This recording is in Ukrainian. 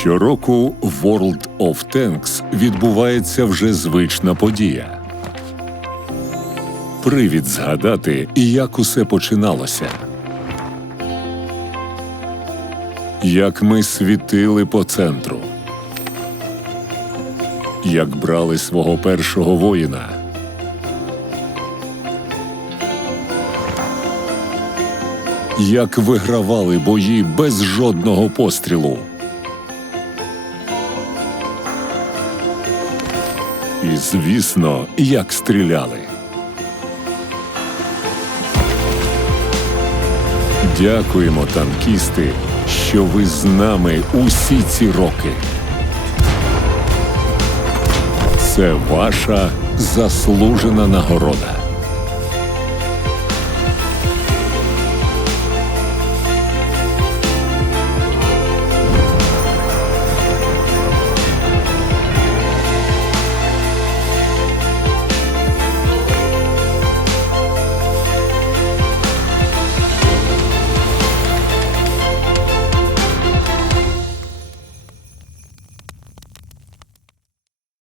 Щороку в World of Tanks відбувається вже звична подія. Привід згадати, як усе починалося. Як ми світили по центру. Як брали свого першого воїна. Як вигравали бої без жодного пострілу. І, звісно, як стріляли. Дякуємо, танкісти, що ви з нами усі ці роки. Це ваша заслужена нагорода.